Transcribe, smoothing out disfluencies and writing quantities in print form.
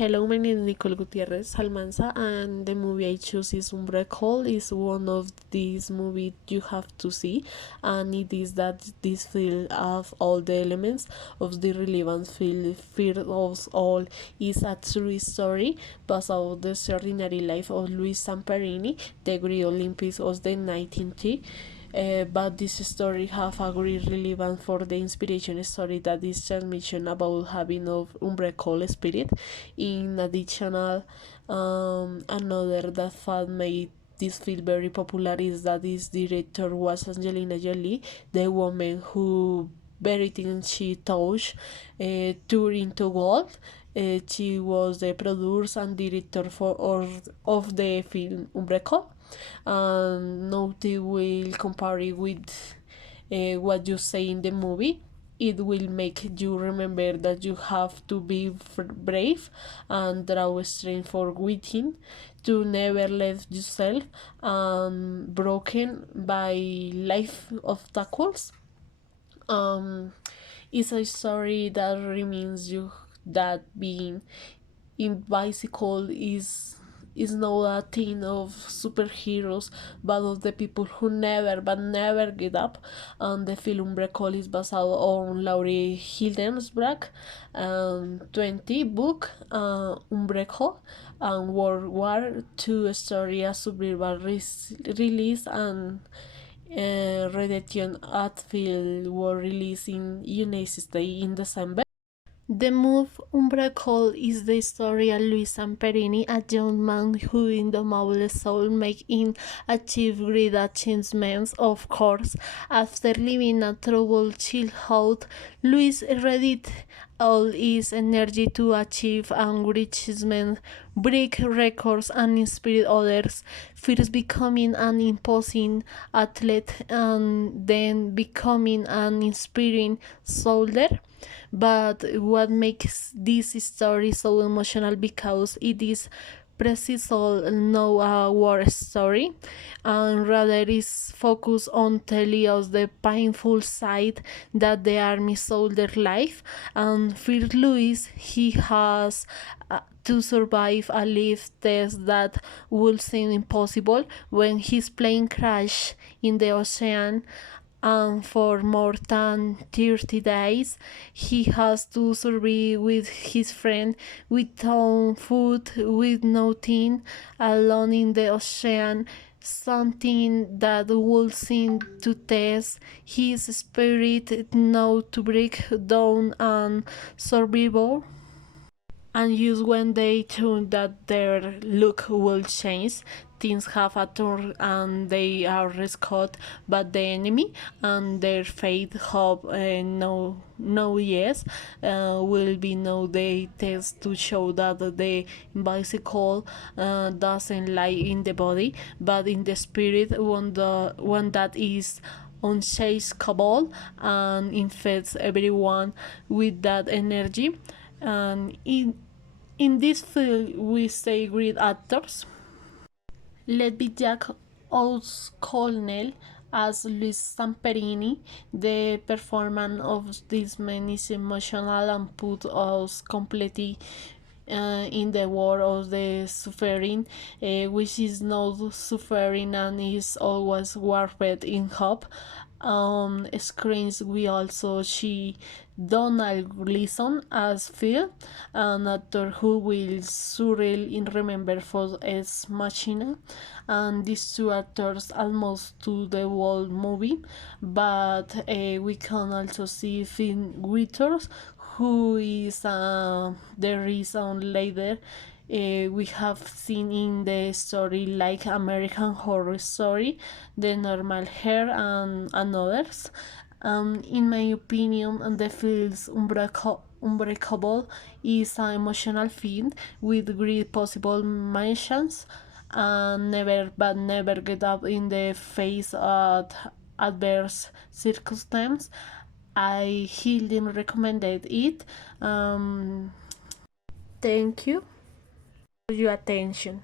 Hello, my name is Nicole Gutierrez Almanza, and the movie I choose is Unbreakable. Is one of these movies you have to see, and it is that this film of all the elements of the relevant film fear of all is a true story based on the extraordinary life of Luis Samperini, the Greek Olympics of the 19th. But this story have a great relevance for the inspiration story that is transmission about having of unbreakable spirit. In additional, another that fact made this film very popular is that this director was Angelina Jolie, the woman who everything she touched turned into gold. She was the producer and director of the film Unbreakable, and nobody will compare it with what you say in the movie. It will make you remember that you have to be brave and draw strength for within, to never let yourself broken by life obstacles. um it's a story that reminds you that being in bicycle is not a thing of superheroes, but of the people who never get up. And the film Breakall is based on Laurie Hildensbrach 20 book Unbreakall and World War II story, a survival release and Redemption at Field were released in United States in December. The move Unbreakable is the story of Luis Samperini, a young man who in the marvelous soul making achieve great achievements. Of course, after living a troubled childhood, Luis readied all his energy to achieve achievement, break records and inspire others, first becoming an imposing athlete and then becoming an inspiring soldier. But what makes this story so emotional because it is precisely no a war story, and rather is focused on telling us the painful side that the army soldier life. And for Louis, he has to survive a life test that would seem impossible when his plane crashed in the ocean, and for more than 30 days he has to survive with his friend without food, with nothing, alone in the ocean, something that would seem to test his spirit not to break down and survive. And just when they think that their look will change, things have a turn and they are rescued by the enemy, and their fate hope no yes will be no day test to show that the bicycle doesn't lie in the body but in the spirit, one that is unshakable and infects everyone with that energy. And in this field we say great actors. Let be Jack O'Connell as Luis Samperini. The performance of this man is emotional and put us completely in the world of the suffering, which is not suffering and is always warped in hope. On screens we also see Donald Gleason as Phil, an actor who will surreal in remember for as Machina, and these two actors almost to the whole movie. But we can also see Finn Withers, who is the reason later we have seen in the story like American Horror Story, The Normal Hair, and others. In my opinion, the film's Unbreakable is an emotional film with great possible mentions and never get up in the face of adverse circumstance. I highly recommended it. Thank you for your attention.